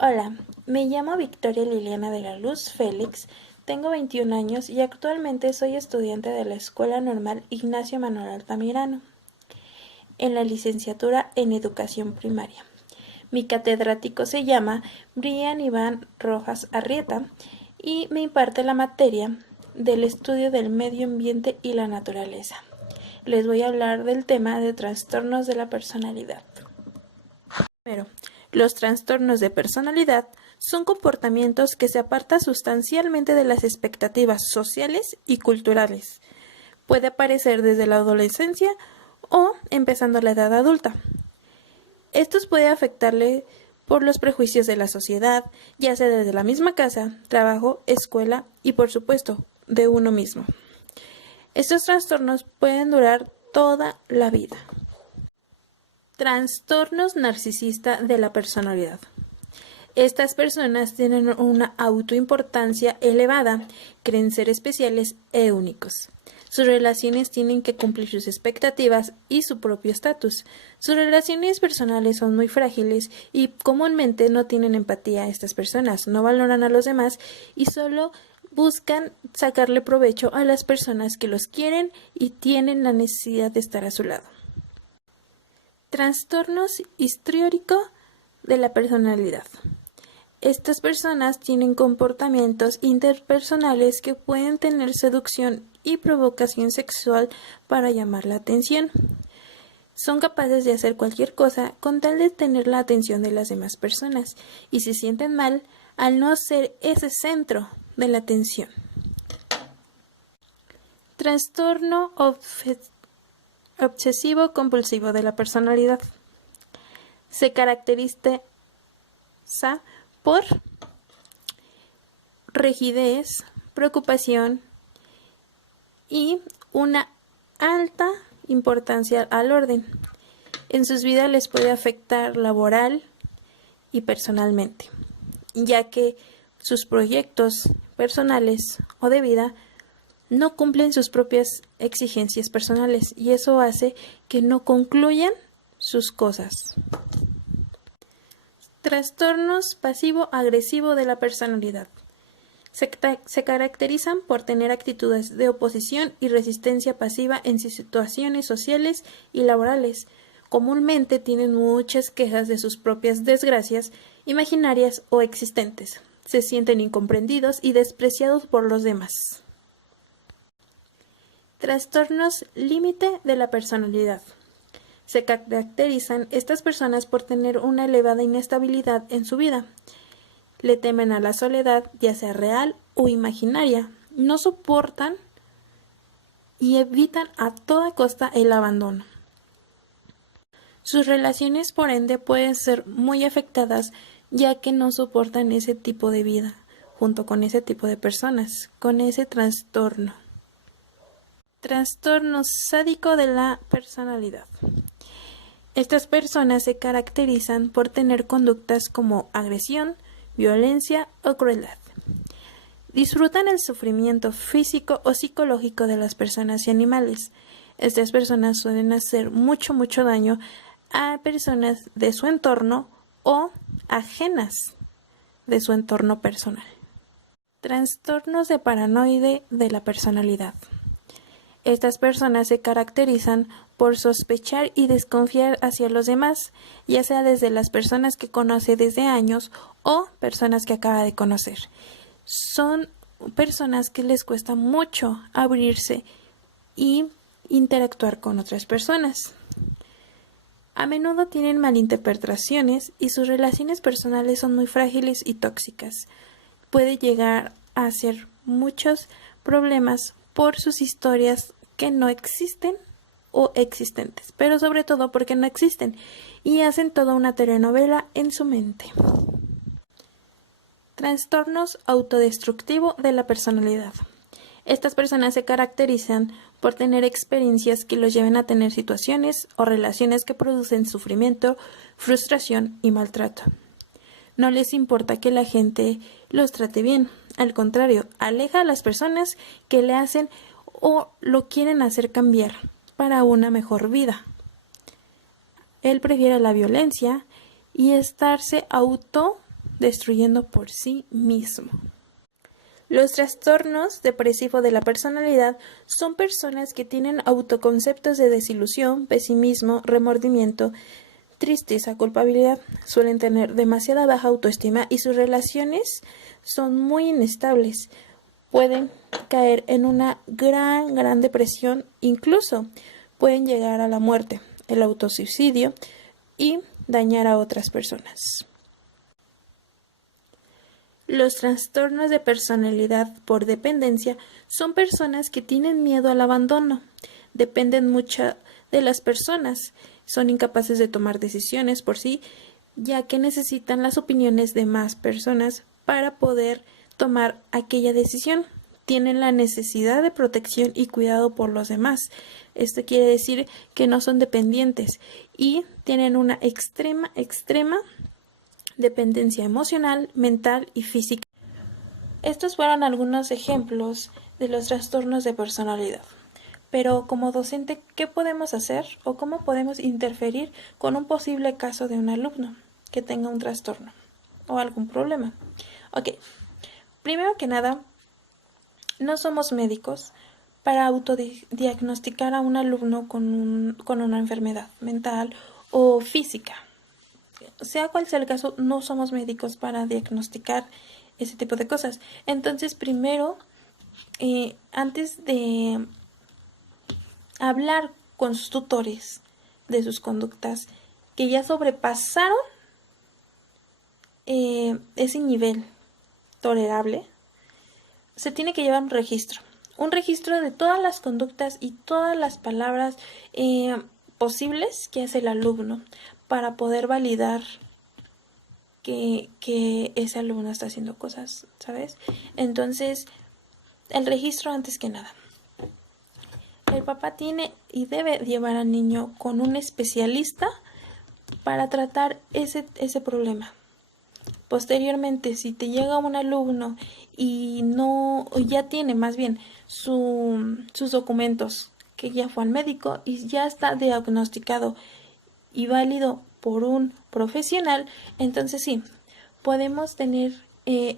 Hola, me llamo Victoria Liliana de la Luz Félix, tengo 21 años y actualmente soy estudiante de la Escuela Normal Ignacio Manuel Altamirano, en la licenciatura en Educación Primaria. Mi catedrático se llama Brian Iván Rojas Arrieta y me imparte la materia del estudio del medio ambiente y la naturaleza. Les voy a hablar del tema de trastornos de la personalidad. Primero, los trastornos de personalidad son comportamientos que se apartan sustancialmente de las expectativas sociales y culturales. Puede aparecer desde la adolescencia o empezando la edad adulta. Estos pueden afectarle por los prejuicios de la sociedad, ya sea desde la misma casa, trabajo, escuela y por supuesto de uno mismo. Estos trastornos pueden durar toda la vida. Trastornos narcisista de la personalidad. Estas personas tienen una autoimportancia elevada, creen ser especiales e únicos. Sus relaciones tienen que cumplir sus expectativas y su propio estatus. Sus relaciones personales son muy frágiles y comúnmente no tienen empatía a estas personas, no valoran a los demás y solo buscan sacarle provecho a las personas que los quieren y tienen la necesidad de estar a su lado. Trastornos histriónico de la personalidad. Estas personas tienen comportamientos interpersonales que pueden tener seducción y provocación sexual para llamar la atención. Son capaces de hacer cualquier cosa con tal de tener la atención de las demás personas y se sienten mal al no ser ese centro de la atención. Trastorno obsesivo-compulsivo de la personalidad. Se caracteriza por rigidez, preocupación y una alta importancia al orden. En sus vidas les puede afectar laboral y personalmente, ya que sus proyectos personales o de vida no cumplen sus propias exigencias personales y eso hace que no concluyan sus cosas. Trastornos pasivo-agresivo de la personalidad. Se caracterizan por tener actitudes de oposición y resistencia pasiva en situaciones sociales y laborales. Comúnmente tienen muchas quejas de sus propias desgracias, imaginarias o existentes. Se sienten incomprendidos y despreciados por los demás. Trastornos límite de la personalidad. Se caracterizan estas personas por tener una elevada inestabilidad en su vida. Le temen a la soledad, ya sea real o imaginaria. No soportan y evitan a toda costa el abandono. Sus relaciones, por ende, pueden ser muy afectadas, ya que no soportan ese tipo de vida, junto con ese tipo de personas, con ese trastorno. Trastorno sádico de la personalidad. Estas personas se caracterizan por tener conductas como agresión, violencia o crueldad. Disfrutan el sufrimiento físico o psicológico de las personas y animales. Estas personas suelen hacer mucho daño a personas de su entorno o ajenas de su entorno personal. Trastornos de paranoide de la personalidad. Estas personas se caracterizan por sospechar y desconfiar hacia los demás, ya sea desde las personas que conoce desde años o personas que acaba de conocer. Son personas que les cuesta mucho abrirse y interactuar con otras personas. A menudo tienen malinterpretaciones y sus relaciones personales son muy frágiles y tóxicas. Puede llegar a ser muchos problemas por sus historias que no existen o existentes, pero sobre todo porque no existen y hacen toda una telenovela en su mente. Trastornos autodestructivo de la personalidad. Estas personas se caracterizan por tener experiencias que los lleven a tener situaciones o relaciones que producen sufrimiento, frustración y maltrato. No les importa que la gente los trate bien, al contrario, aleja a las personas que le hacen o lo quieren hacer cambiar para una mejor vida. Él prefiere la violencia y estarse destruyendo por sí mismo. Los trastornos depresivos de la personalidad son personas que tienen autoconceptos de desilusión, pesimismo, remordimiento, tristeza, culpabilidad. Suelen tener demasiada baja autoestima y sus relaciones son muy inestables. Pueden caer en una gran depresión, incluso pueden llegar a la muerte, el autosuicidio y dañar a otras personas. Los trastornos de personalidad por dependencia son personas que tienen miedo al abandono, dependen mucho de las personas, son incapaces de tomar decisiones por sí, ya que necesitan las opiniones de más personas para poder tomar aquella decisión. Tienen la necesidad de protección y cuidado por los demás. Esto quiere decir que no son dependientes y tienen una extrema dependencia emocional, mental y física. Estos fueron algunos ejemplos de los trastornos de personalidad. Pero como docente, ¿qué podemos hacer o cómo podemos interferir con un posible caso de un alumno que tenga un trastorno o algún problema? Ok, primero que nada, no somos médicos para autodiagnosticar a un alumno con una enfermedad mental o física. Sea cual sea el caso, no somos médicos para diagnosticar ese tipo de cosas. Entonces, primero, antes de hablar con sus tutores de sus conductas que ya sobrepasaron ese nivel tolerable, se tiene que llevar un registro de todas las conductas y todas las palabras posibles que hace el alumno para poder validar que ese alumno está haciendo cosas, ¿sabes? Entonces, el registro antes que nada. El papá tiene y debe llevar al niño con un especialista para tratar ese problema. Posteriormente, si te llega un alumno y ya tiene más bien sus documentos, que ya fue al médico y ya está diagnosticado y válido por un profesional, entonces sí, podemos tener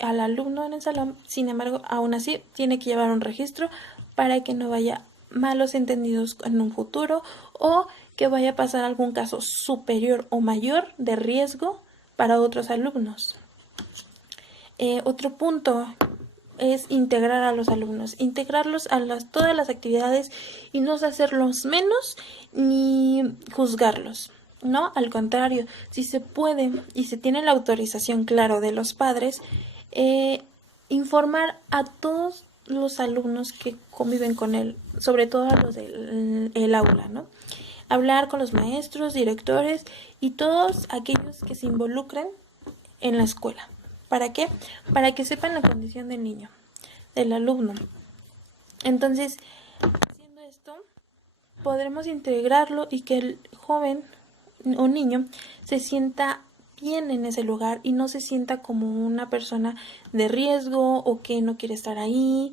al alumno en el salón. Sin embargo, aún así tiene que llevar un registro para que no vaya malos entendidos en un futuro o que vaya a pasar algún caso superior o mayor de riesgo para otros alumnos. Otro punto es integrar a los alumnos, integrarlos a todas las actividades y no hacerlos menos ni juzgarlos. No, al contrario, si se puede y se tiene la autorización, claro, de los padres, informar a todos los alumnos que conviven con él, sobre todo a los del aula, ¿no? Hablar con los maestros, directores y todos aquellos que se involucren en la escuela. ¿Para qué? Para que sepan la condición del niño, del alumno. Entonces, haciendo esto, podremos integrarlo y que el joven o niño se sienta bien en ese lugar y no se sienta como una persona de riesgo o que no quiere estar ahí,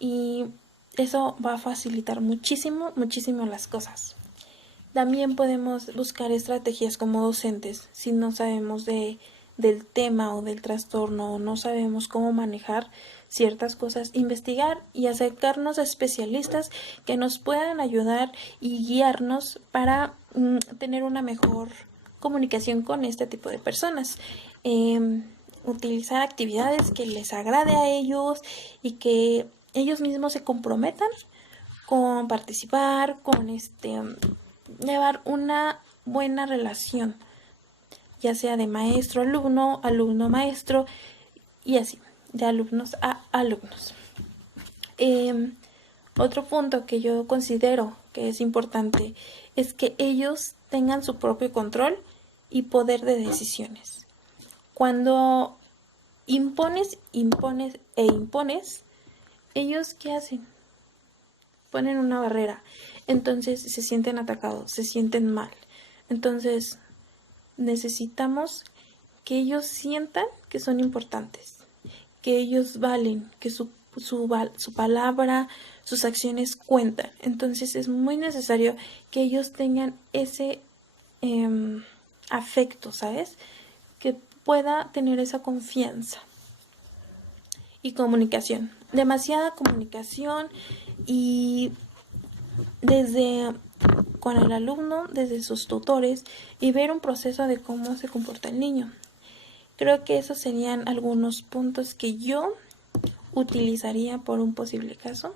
y eso va a facilitar muchísimo las cosas. También podemos buscar estrategias como docentes si no sabemos del tema o del trastorno o no sabemos cómo manejar ciertas cosas, investigar y acercarnos a especialistas que nos puedan ayudar y guiarnos para tener una mejor comunicación con este tipo de personas. Utilizar actividades que les agrade a ellos y que ellos mismos se comprometan con participar, con llevar una buena relación, ya sea de maestro-alumno, alumno-maestro y así, de alumnos a alumnos. Otro punto que yo considero que es importante es que ellos tengan su propio control y poder de decisiones. Cuando impones, ellos ¿qué hacen? Ponen una barrera. Entonces se sienten atacados, se sienten mal. Entonces necesitamos que ellos sientan que son importantes, que ellos valen, que su palabra, sus acciones cuentan. Entonces es muy necesario que ellos tengan ese afecto, ¿sabes? Que pueda tener esa confianza. Y comunicación, demasiada comunicación y desde con el alumno, desde sus tutores y ver un proceso de cómo se comporta el niño. Creo que esos serían algunos puntos que yo utilizaría por un posible caso.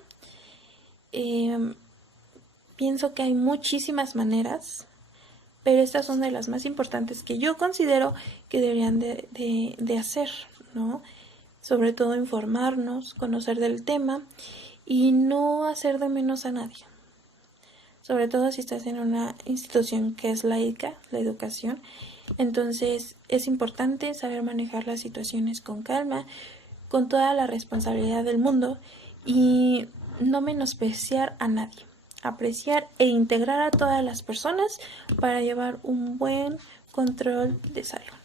Pienso que hay muchísimas maneras, pero estas son de las más importantes que yo considero que deberían de hacer, ¿no? Sobre todo informarnos, conocer del tema y no hacer de menos a nadie. Sobre todo si estás en una institución que es laica, la educación. Entonces es importante saber manejar las situaciones con calma, con toda la responsabilidad del mundo y no menospreciar a nadie. Apreciar e integrar a todas las personas para llevar un buen control de salud.